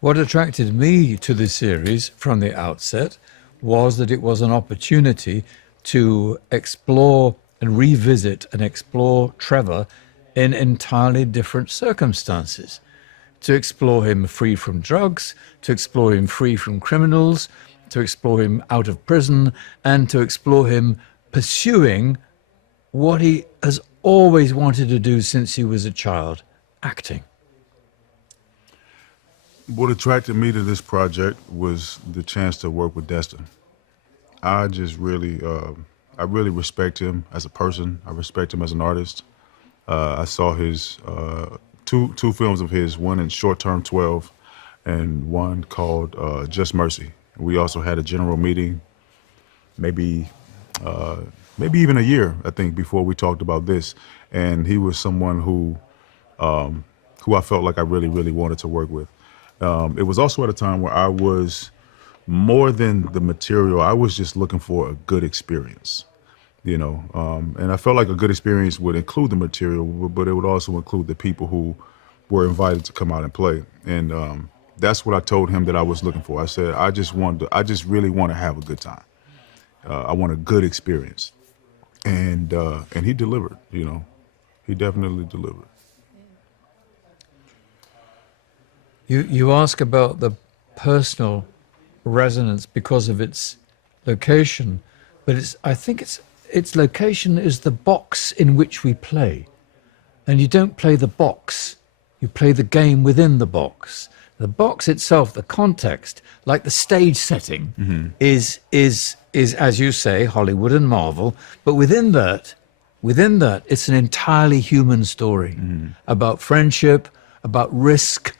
What attracted me to this series from the outset was that it was an opportunity to explore and revisit and explore Trevor in entirely different circumstances. To explore him free from drugs, to explore him free from criminals, to explore him out of prison, and to explore him pursuing what he has always wanted to do since he was a child, acting. What attracted me to this project was the chance to work with Destin. I just really, I really respect him as a person. I respect him as an artist. I saw his two films of his, one in Short Term 12 and one called Just Mercy. We also had a general meeting, maybe even a year, I think, before we talked about this. And he was someone who I felt like I really, really wanted to work with. It was also at a time where I was, more than the material, I was just looking for a good experience, you know. And I felt like a good experience would include the material, but it would also include the people who were invited to come out and play. And that's what I told him that I was looking for. I said, I just really want to have a good time. I want a good experience. And he delivered, you know. He definitely delivered. You ask about the personal resonance because of its location, but I think its location is the box in which we play. And you don't play the box, you play the game within the box. The box itself, the context, like the stage setting, is as you say, Hollywood and Marvel, but within that, it's an entirely human story about friendship, about risk,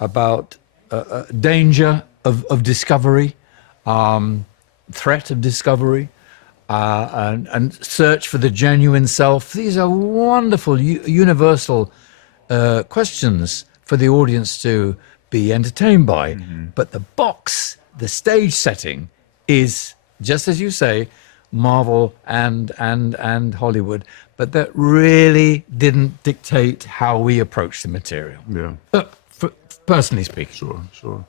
about danger of discovery, threat of discovery, and search for the genuine self. These are wonderful, universal questions for the audience to be entertained by. But the box, the stage setting, is, just as you say, Marvel and Hollywood, but that really didn't dictate how we approach the material. Yeah. Personally speaking. Sure.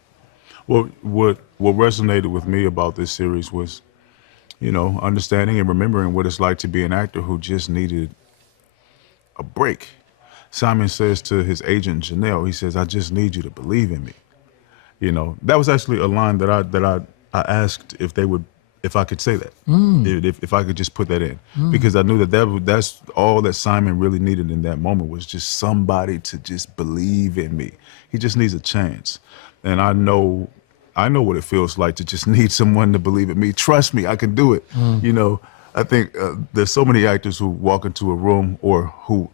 Well, what resonated with me about this series was, you know, understanding and remembering what it's like to be an actor who just needed a break. Simon says to his agent Janelle, he says, "I just need you to believe in me." You know, that was actually a line that I asked if I could say that, if I could just put that in, because I knew that's all that Simon really needed in that moment, was just somebody to just believe in me. He just needs a chance. And I know what it feels like to just need someone to believe in me. Trust me, I can do it. You know, I think there's so many actors who walk into a room or who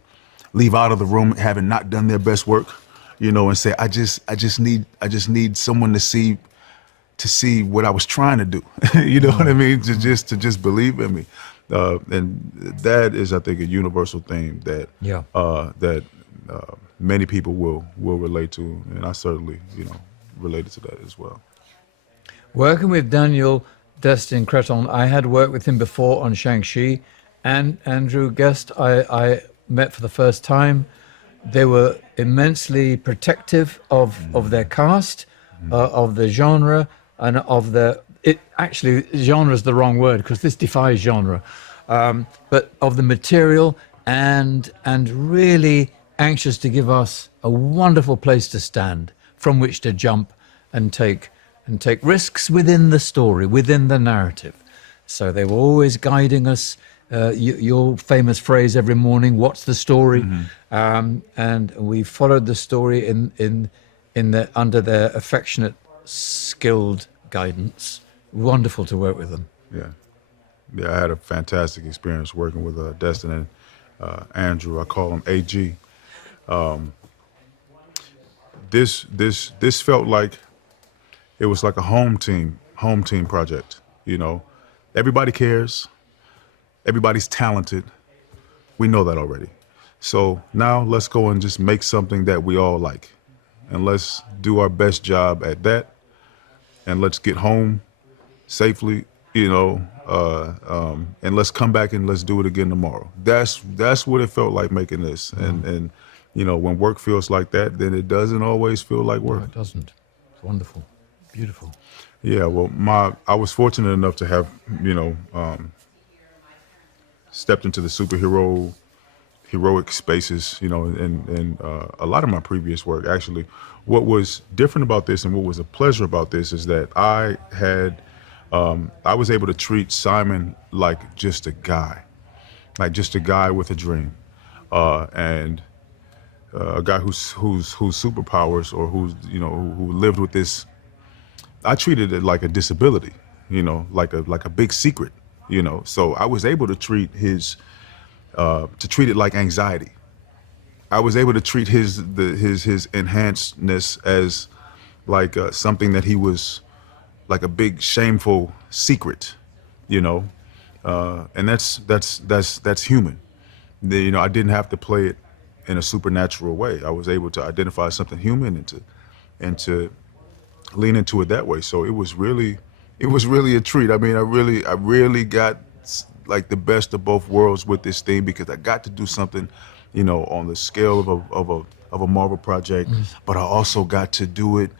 leave out of the room having not done their best work, you know, and say, I just need someone to see what I was trying to do. You know what I mean? To just believe in me. And that is, I think, a universal theme that many people will relate to, and I certainly, you know, related to that as well. Working with Daniel Destin Cretton, I had worked with him before on Shang-Chi, and Andrew Guest I met for the first time. They were immensely protective of their cast, of the genre, and of actually, genre is the wrong word because this defies genre, but of the material, and really anxious to give us a wonderful place to stand from which to jump and take risks within the story, within the narrative. So they were always guiding us. Your famous phrase every morning, "What's the story?" And we followed the story under their affectionate, skilled guidance. Wonderful to work with them. Yeah, I had a fantastic experience working with Destin and Andrew. I call him AG. This felt like it was like a home team project. You know, everybody cares, everybody's talented. We know that already. So now let's go and just make something that we all like, and let's do our best job at that, and let's get home safely, you know, and let's come back and let's do it again tomorrow. That's what it felt like making this. And you know, when work feels like that, then it doesn't always feel like work. No, it doesn't. Wonderful. Beautiful. Yeah, well, I was fortunate enough to have, stepped into the heroic spaces, and a lot of my previous work. Actually, what was different about this and what was a pleasure about this is that I was able to treat Simon like just a guy, with a dream, and a guy whose superpowers, or who lived with this. I treated it like a disability, like a big secret, So I was able to treat it like anxiety. I was able to treat his enhancedness as like something that he was like a big shameful secret, and that's human. I didn't have to play it in a supernatural way. I was able to identify something human and to lean into it that way. So it was really a treat. I mean, I really got like the best of both worlds with this thing, because I got to do something, on the scale of a Marvel project, but I also got to do it,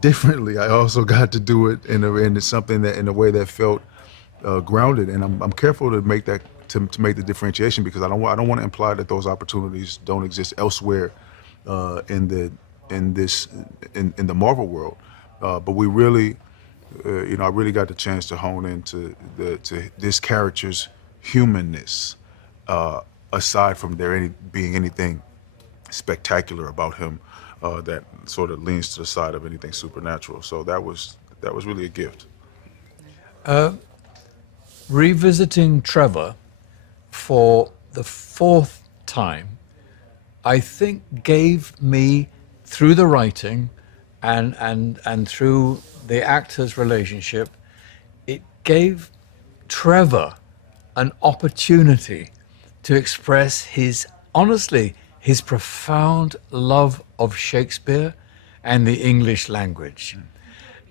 differently. I also got to do it in something that, in a way that felt grounded. And I'm careful to make that to make the differentiation, because I don't want to imply that those opportunities don't exist elsewhere in the Marvel world. But we really, I really got the chance to hone into to this character's humanness, aside from there being anything spectacular about him that sort of leans to the side of anything supernatural. So that was really a gift. Revisiting Trevor for the fourth time, I think gave me, through the writing and through the actors' relationship, it gave Trevor an opportunity to express his profound love of Shakespeare and the English language.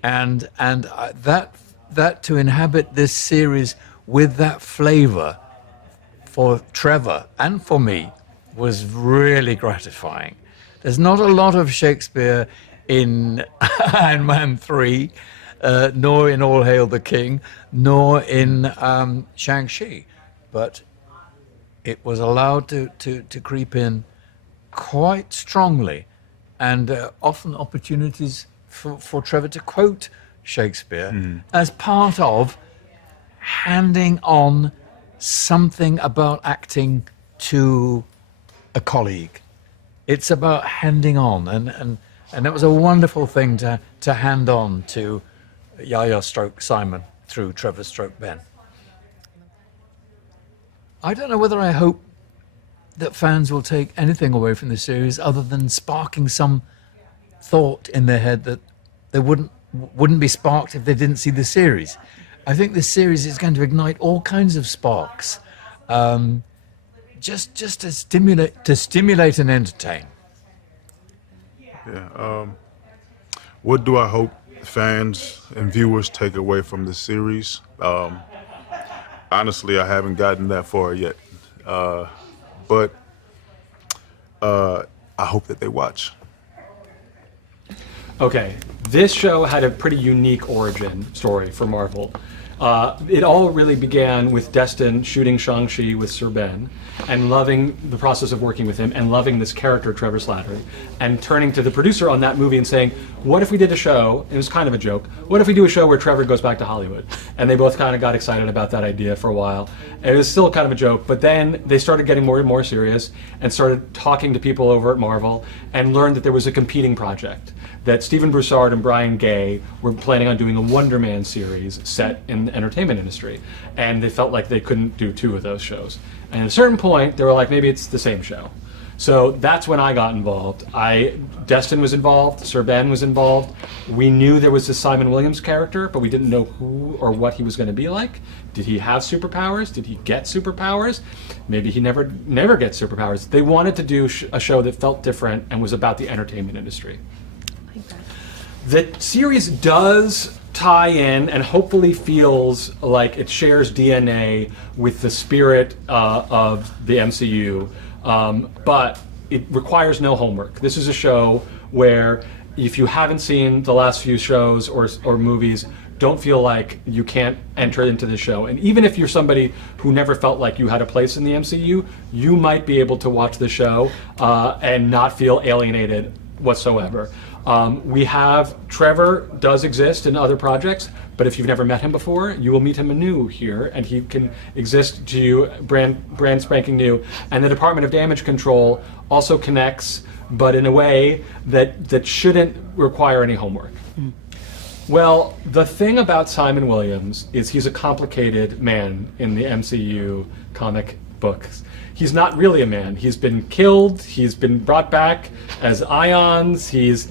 And that to inhabit this series with that flavor for Trevor and for me was really gratifying. There's not a lot of Shakespeare in Iron Man 3, nor in All Hail the King, nor in Shang-Chi, but it was allowed to creep in quite strongly, and often opportunities for Trevor to quote Shakespeare as part of handing on something about acting to a colleague. It's about handing on, and it was a wonderful thing to hand on to Yahya / Simon through Trevor / Ben. I don't know whether I hope that fans will take anything away from the series other than sparking some thought in their head that they wouldn't be sparked if they didn't see the series. I think this series is going to ignite all kinds of sparks, just to stimulate and entertain. Yeah. What do I hope fans and viewers take away from the series? Honestly, I haven't gotten that far yet, but I hope that they watch. Okay, this show had a pretty unique origin story for Marvel. It all really began with Destin shooting Shang-Chi with Sir Ben and loving the process of working with him and loving this character, Trevor Slattery, and turning to the producer on that movie and saying, what if we did a show, it was kind of a joke, what if we do a show where Trevor goes back to Hollywood? And they both kind of got excited about that idea for a while. And it was still kind of a joke, but then they started getting more and more serious and started talking to people over at Marvel and learned that there was a competing project, that Stephen Broussard and Brian Gay were planning on doing a Wonder Man series set in the entertainment industry. And they felt like they couldn't do two of those shows. And at a certain point, they were like, maybe it's the same show. So that's when I got involved. Destin was involved, Sir Ben was involved. We knew there was this Simon Williams character, but we didn't know who or what he was going to be like. Did he have superpowers? Did he get superpowers? Maybe he never gets superpowers. They wanted to do a show that felt different and was about the entertainment industry. The series does tie in and hopefully feels like it shares DNA with the spirit of the MCU, but it requires no homework. This is a show where if you haven't seen the last few shows or movies, don't feel like you can't enter into the show. And even if you're somebody who never felt like you had a place in the MCU, you might be able to watch the show and not feel alienated whatsoever. We have Trevor does exist in other projects, but if you've never met him before, you will meet him anew here, and he can exist to you brand spanking new. And the Department of Damage Control also connects, but in a way that shouldn't require any homework. Well, the thing about Simon Williams is he's a complicated man in the MCU comic books. He's not really a man. He's been killed, he's been brought back as ions, he's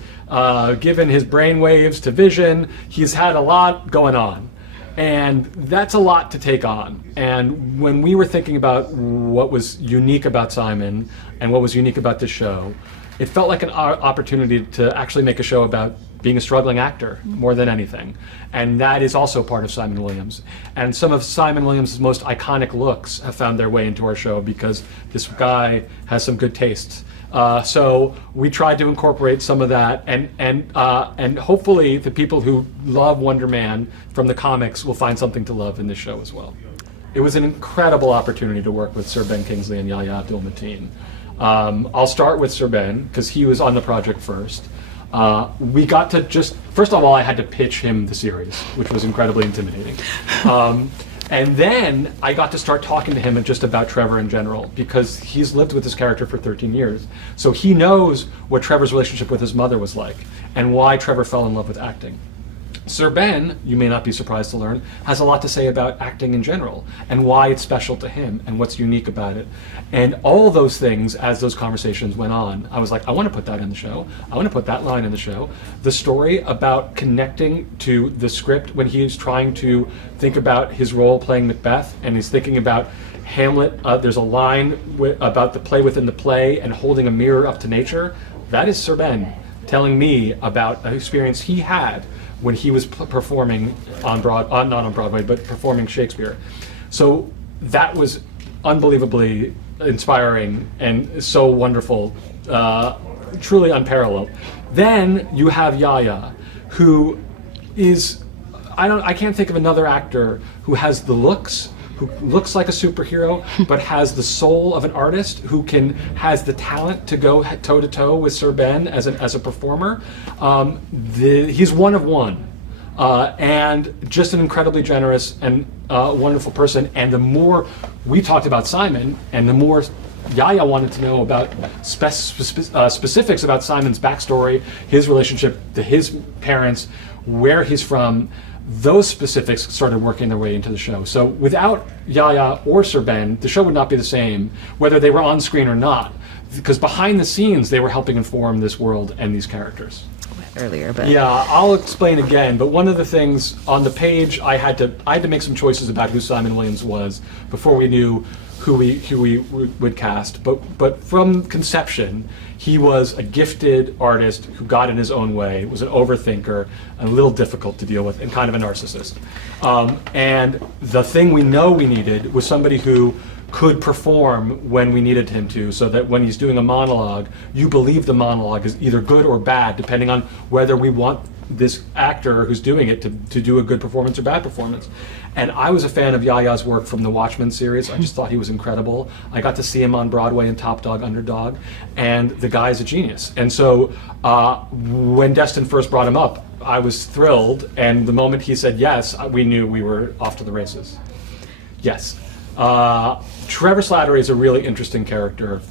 given his brain waves to Vision, he's had a lot going on. And that's a lot to take on. And when we were thinking about what was unique about Simon and what was unique about this show, it felt like an opportunity to actually make a show about being a struggling actor more than anything. And that is also part of Simon Williams. And some of Simon Williams' most iconic looks have found their way into our show because this guy has some good taste. So we tried to incorporate some of that, and hopefully the people who love Wonder Man from the comics will find something to love in this show as well. It was an incredible opportunity to work with Sir Ben Kingsley and Yahya Abdul-Mateen. I'll start with Sir Ben because he was on the project first. We got to first of all, I had to pitch him the series, which was incredibly intimidating. And then I got to start talking to him just about Trevor in general, because he's lived with this character for 13 years. So he knows what Trevor's relationship with his mother was like and why Trevor fell in love with acting. Sir Ben, you may not be surprised to learn, has a lot to say about acting in general and why it's special to him and what's unique about it. And all those things, as those conversations went on, I was like, I want to put that in the show. I want to put that line in the show. The story about connecting to the script when he's trying to think about his role playing Macbeth, and he's thinking about Hamlet. There's a line about the play within the play and holding a mirror up to nature. That is Sir Ben telling me about an experience he had when he was performing not on Broadway, but performing Shakespeare. So that was unbelievably inspiring and so wonderful, truly unparalleled. Then you have Yahya, who is, I can't think of another actor who has the looks, who looks like a superhero, but has the soul of an artist, who has the talent to go toe to toe with Sir Ben as a performer. He's one of one, and just an incredibly generous and wonderful person. And the more we talked about Simon, and the more Yahya wanted to know about specifics about Simon's backstory, his relationship to his parents, where he's from, those specifics started working their way into the show. So without Yahya or Sir Ben, the show would not be the same, whether they were on screen or not, because behind the scenes they were helping inform this world and these characters. Earlier, but yeah, I'll explain again. But one of the things on the page, I had to make some choices about who Simon Williams was before we knew who we would cast. But from conception, he was a gifted artist who got in his own way, was an overthinker, a little difficult to deal with, and kind of a narcissist. And the thing we know we needed was somebody who could perform when we needed him to, so that when he's doing a monologue, you believe the monologue is either good or bad, depending on whether we want this actor who's doing it to do a good performance or bad performance. And I was a fan of Yahya's work from the Watchmen series. I just thought he was incredible. I got to see him on Broadway in Top Dog, Underdog, and the guy's a genius. And so when Destin first brought him up, I was thrilled, and the moment he said yes, we knew we were off to the races. Yes. Trevor Slattery is a really interesting character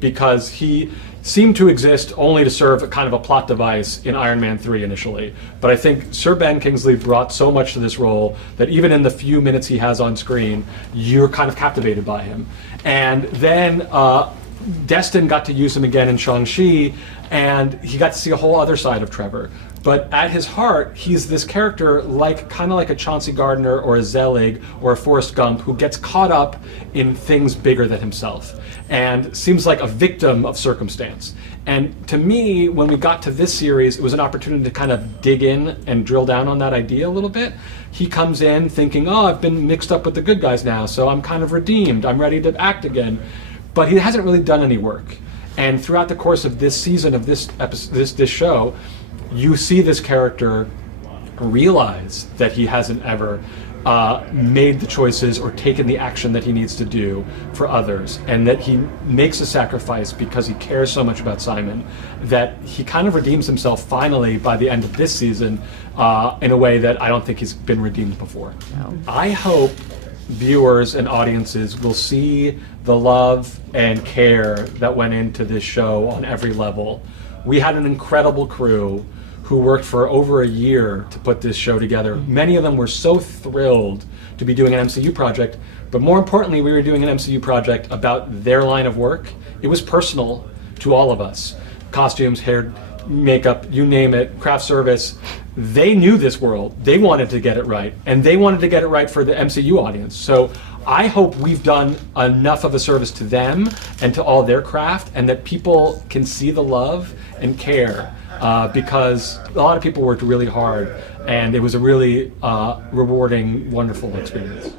because he seemed to exist only to serve a kind of a plot device in Iron Man 3 initially. But I think Sir Ben Kingsley brought so much to this role that even in the few minutes he has on screen, you're kind of captivated by him. And then Destin got to use him again in Shang-Chi, and he got to see a whole other side of Trevor. But at his heart, he's this character kind of like a Chauncey Gardner or a Zelig or a Forrest Gump who gets caught up in things bigger than himself and seems like a victim of circumstance. And to me, when we got to this series, it was an opportunity to kind of dig in and drill down on that idea a little bit. He comes in thinking, oh, I've been mixed up with the good guys now, so I'm kind of redeemed. I'm ready to act again. But he hasn't really done any work. And throughout the course of this season of this episode, this show, you see this character realize that he hasn't ever made the choices or taken the action that he needs to do for others, and that he makes a sacrifice because he cares so much about Simon, that he kind of redeems himself finally by the end of this season in a way that I don't think he's been redeemed before. No. I hope viewers and audiences will see the love and care that went into this show on every level. We had an incredible crew who worked for over a year to put this show together. Many of them were so thrilled to be doing an MCU project, but more importantly, we were doing an MCU project about their line of work. It was personal to all of us. Costumes, hair, makeup, you name it, craft service. They knew this world. They wanted to get it right, and they wanted to get it right for the MCU audience. So I hope we've done enough of a service to them and to all their craft, and that people can see the love and care, because a lot of people worked really hard, and it was a really rewarding, wonderful experience.